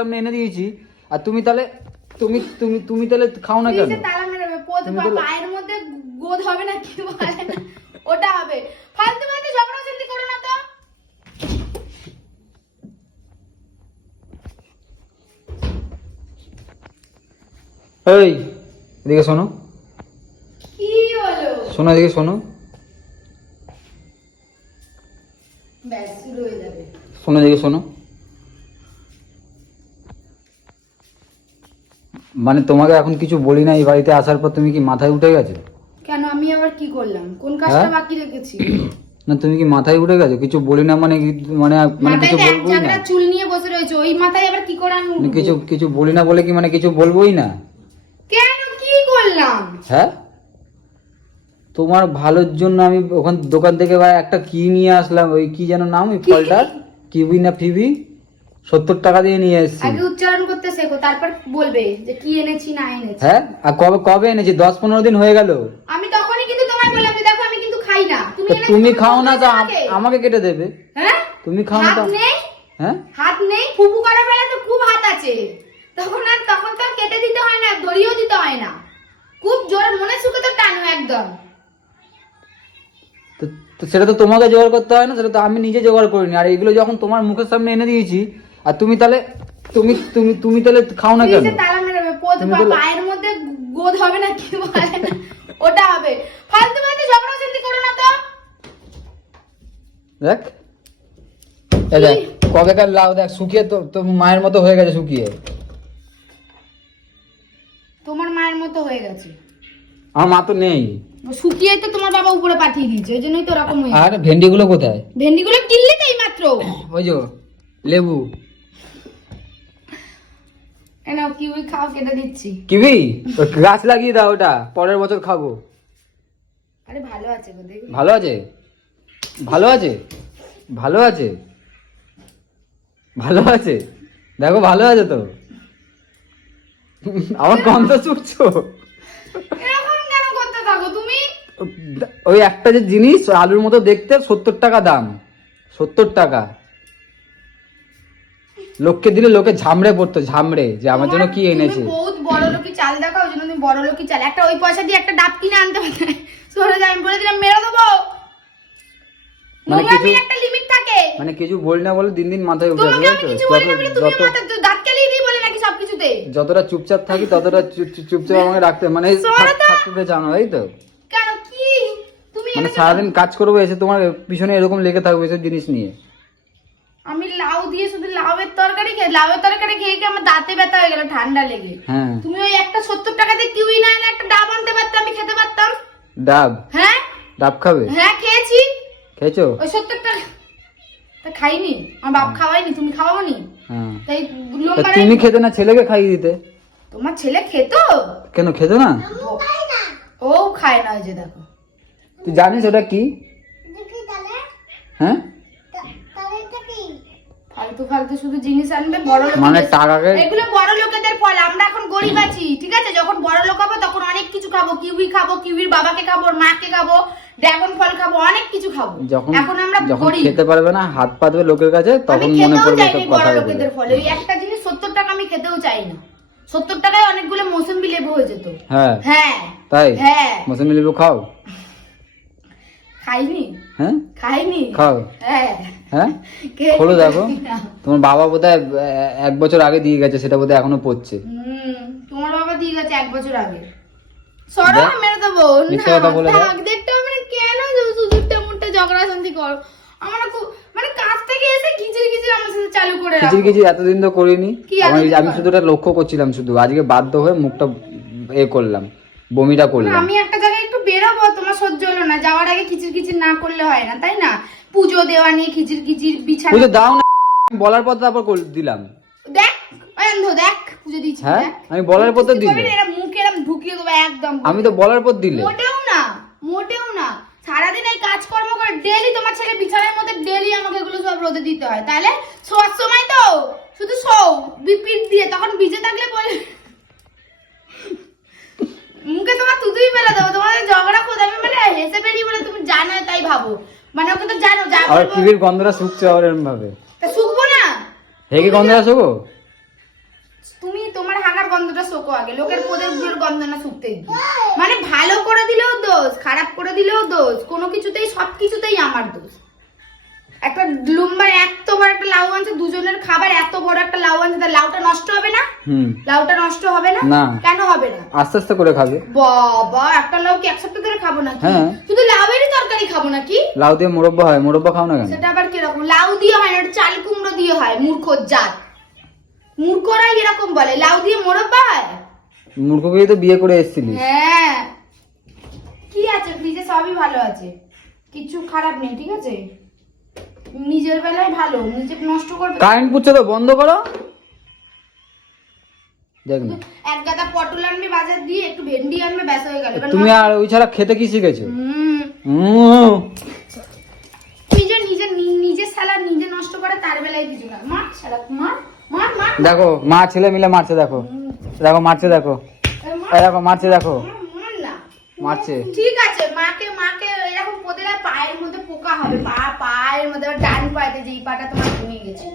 সামনে এনে দিয়েছি আর তুমি তাহলে তুমি তুমি তুমি তাহলে খাও না কেন? পায়ের মধ্যে গোদ হবে না কি বলে না ওটা হবে। ফালতু ফালতু ঝগড়া ঝাঁটি করো না তো। এই এদিকে শোনো, কি হলো? শোনো এদিকে শোনো, ব্যাস শুরু হয়ে যাবে। শোনো এদিকে শোনো, মানে তোমাকে এখন কিছু বলি না, এই বাড়িতে আসার পর তুমি কি মাথায় উঠে গেছে? কেন আমি আবার কি করলাম? কোন কাজটা বাকি রেখেছি? না তুমি কি মাথায় উঠে গেছে? কিছু বলি না মানে মানে মানে কিছু মাথায় এক বলবোই না, ঝাঁকড়া চুল নিয়ে বসে রয়েছে, ওই মাথায় আবার কি করে আমি উঠবো? কিছু কিছু বলি না বলে কি মানে কিছু বলবোই না? কেন কি করলাম? হ্যাঁ তোমার ভালোর জন্য আমি ওখান দোকান থেকে একটা কি নিয়ে আসলাম, ওই কি যেন নাম ওই ফলটার, কিউই না ফিবি, 70 টাকা দিয়ে নিয়ে এসেছি। আগে উচ্চারণ করতে শেখো, তারপর বলবে যে কি এনেছি না এনেছি। হ্যাঁ আর কবে কবে এনেছি? 10-15 দিন হয়ে গেল। আমি তখনই কিন্তু তোমায় বললাম যে দেখো আমি কিন্তু খাই না, তুমি খাও না তো আমাকে কেটে দেবে? হ্যাঁ তুমি খাও না তো? হ্যাঁ হাত নেই, ফুফু করার বেলা তো খুব হাত আছে, তখন তো কেটে দিতে হয় না, ধরিয়েও দিতে হয় না, খুব জোরে মনে সুখে তো টানো একদম। তো সেটা তো তোমাকে জোগাড় করতে হয় না, সেটা তো আমি নিজে জোগাড় করিনি। আর এগুলো যখন তোমার মুখের সামনে এনে দিয়েছি আর তুমি তাহলে তুমি তুমি তুমি তাহলে খাও না কেন? তালা মেরে পায়ের মধ্যে গোদ হবে না কি বলে না ওটা হবে। ফালতু ফালতু ঝগড়া ঝাঁটি করো না তো। দেখ এই দেখ কবেকার লাউ দেখ শুকিয়ে তো মায়ের মতো হয়ে গেছে শুকিয়ে। তোমার মায়ের মতো হয়ে গেছে। আমার মা তো নেই, শুকিয়ে তো তোমার বাবা উপরে পাঠিয়ে দিয়েছে, ওই জন্যই তো ওরকম হয়েছে। আর ভেন্ডিগুলো কোথায়? ভেন্ডিগুলো কিনলে তো এই মাত্র। ওই যে লেবু এনাও কিউই খাও, কেটে দিচ্ছি। কিবি গাছ লাগিয়ে দাও, ওটা পরের বছর খাবো। আরে ভালো আছে গো, দেখি ভালো আছে, ভালো আছে, ভালো আছে, ভালো আছে, দেখো ভালো আছে তো। আমার গন্ধ শুকছো? এরকম কেন করতে থাকো তুমি? ওই একটা যে জিনিস আলুর মতো দেখতে 70 টাকা দাম, 70 টাকা। লোককে দিলে লোকে ঝামড়ে পড়তো, ঝামড়ে যে আমার জন্য কি এনেছে। তুমি বহুত বড় লোকই চাল দেখো, ওই জন্য তুমি বড় লোকই চাল। একটা ওই পয়সা দিয়ে একটা ডাব কিনে আনতে পারতে। সরে যাই, আমি বলে দিলাম মেরে দেবো। মানে কিছু একটা লিমিট থাকে, মানে কিছু বলি না বলে দিন দিন মাথায় উঠে তোমাকে আমি কিছু বলি না বলে তুমি আমার দাঁত কেলিয়ে দিয়ে বলে নাকি সবকিছুতে। যতটা চুপচাপ থাকি ততটা চুপচাপ আমাকে রাখতে মানে থাকতে জানো, এই তো। কেন কি তুমি মানে সারাদিন কাজ করবো, এসে তোমার পিছনে এরকম লেগে থাকবে এসব জিনিস নিয়ে। আমি লাউ দিয়ে শুধু লাউয়ের তরকারি খেয়ে আমার দাঁতে ব্যথা হয়ে গেল ঠান্ডা লেগে। হ্যাঁ তুমি ওই একটা 70 টাকা দিয়ে কিউই না এনে একটা ডাব আনতে পারতাম, আমি খেতে পারতাম। ডাব? হ্যাঁ ডাব খাবে? হ্যাঁ খেয়েছি। খেয়েছো? ওই 70 টাকা তা খাইনি, আমার বাপ খাওয়াইনি, তুমি খাওয়াওনি। হ্যাঁ তাই তুমি খেতে না, ছেলেকে খাইয়ে দিতে। তোমার ছেলে খেত? কেন খেতো না? ও খায় না, ওই যে দেখো। তুই জানিস ওটা কি? হ্যাঁ ফালতু ফালতু শুধু জিনিস আনবে, বড় লোক মানে টাকাকে, এগুলো বড় লোকেদের ফল। আমরা এখন গরিব আছি, ঠিক আছে? যখন বড় লোক হবো তখন অনেক কিছু খাবো, কিউই খাবো, কিউইর বাবাকে খাবো, মাকে খাবো, ড্রাগন ফল খাবো, অনেক কিছু খাবো। এখন আমরা গরিব, খেতে পারবে না, হাত পাতবে লোকের কাছে, তখন মনে পড়বে সব কথা। বড় লোকেদের ফল ওই একটা জিনিস 70 টাকা আমি খেতেও চাই না। 70 টাকায় অনেকগুলো মৌসুমী লেবু হয়ে যেত। হ্যাঁ হ্যাঁ তাই? হ্যাঁ মৌসুমী লেবু খাও? খাইনি। হ্যাঁ খাইনি। খাও? হ্যাঁ হ্যাঁ খোলো দেখো, তোমার বাবা বোধহয় 1 বছর আগে দিয়ে গেছে, সেটা বোধহয় এখনো পড়ছে। তোমার বাবা দিয়ে গেছে 1 বছর আগে। সরো, মেরে দেবো। দেখতে হবে না কেন সুযোগটা মুটটা ঝগড়া শান্তি করো। আমার খুব মানে কাজ থেকে এসে খিচিড়ি আমার সাথে চালু করে রাখো। খিচিড়ি এতদিন তো করিনি, আমি শুধু এটা লক্ষ্য করছিলাম, শুধু আজকে বাধ্য হয়ে মুখটা করলাম, বমিটা করলাম। আমি একটা জায়গায় একটু বেরোবো, তোমার সহ্য হলো না, যাওয়ার আগে খিচিড়ি না করলে হয় না, তাই না? পুজো দেওয়া নিয়ে খিচিড়ি বিছানা পুজো দাও না, বলার পর তারপর দিলাম। দেখ অন্ধ, দেখ পুজো দিচ্ছি। হ্যাঁ আমি বলার পর তো দিলে, এরা মুখে এরকম ঢুকিয়ে দেবো একদম। আমি তো বলার পর দিলে। মোটেও না সারাদিন এই কাজকর্ম করে ডেলি তোমার ছেলে বিছানার মধ্যে ডেলি আমাকে এগুলো সব রোদে দিতে হয়, তাহলে শোয়ার সময় তো শুধু শোও পিঠ দিয়ে, তখন ভিজে থাকলে বলে মুখে তোমার তুতুই ফেলে দেবো। তোমাদের ঝগড়া খোঁজ আমি মানে হেসে বেরিয়ে বলে তুমি জানো তাই ভাবো, মানে ওকে তো জানো আর কিবির গন্ধটা শুকছে আর এরকম ভাবে। তা শুকবো না? হেগে গন্ধটা শুকো? তুমি তোমার হাগার গন্ধটা শোকো আগে, লোকের পোদের গুলোর গন্ধ না শুকতে গিয়ে। মানে ভালো করে দিলেও দোষ, খারাপ করে দিলেও দোষ, কোনো কিছুতেই সবকিছুতেই আমার দোষ। একটা লুম্বার এত বড় একটা লাউ আনছে, দুজনের খাবার এত বড় একটা লাউ আনছে, তার লাউটা নষ্ট হবে না? লাউটা নষ্ট হবে না? না। কেন হবে না? আস্তে আস্তে করে খাবে। বাবা, একটা লাউ কি এক সপ্তাহ ধরে খাবো নাকি? হ্যাঁ। শুধু লাউয়েরই তরকারি খাবো নাকি? লাউ দিয়ে মোরব্বা হয়, মোরব্বা খাও না কেন? সেটা আবার কিরকম? লাউ দিয়ে হয় না, ওটা চাল কুমড়ো দিয়ে হয়। মূর্খর জাত, মূর্খরাই এরকম বলে, লাউ দিয়ে মোরব্বা হয়। মূর্খকেই তো বিয়ে করে এসেছিলিস। হ্যাঁ, কি আছে ফ্রিজে? সবই ভালো আছে, কিছু খারাপ নেই, ঠিক আছে? নিজের বেলায় ভালো, নিজে নষ্ট করবে। কারেন্ট পুচ্ছে তো বন্ধ করো। দেখ না, এক গাদা পটল আনবে বাজার দিয়ে, একটু ভেন্ডি আনবে, ব্যাস হয়ে গেল। তুমি আর ওই ছাড়া খেতে কি শিখেছো? নিজে সালাদ নিজে নষ্ট করে, তার বেলায় কিছু না। মার সালাদ, মার মার মার। দেখো মা ছেলে মিলে মারছে, দেখো দেখো মারছে, দেখো এই দেখো মারছে, দেখো মার না, মারছে। ঠিক আছে। মাকে মাকে এরকম পোদেলা পায়ের মধ্যে পোকা হবে, পায়ের মধ্যে, ডান পায়েতে যেই পাটা তোমার ভেঙে গেছে।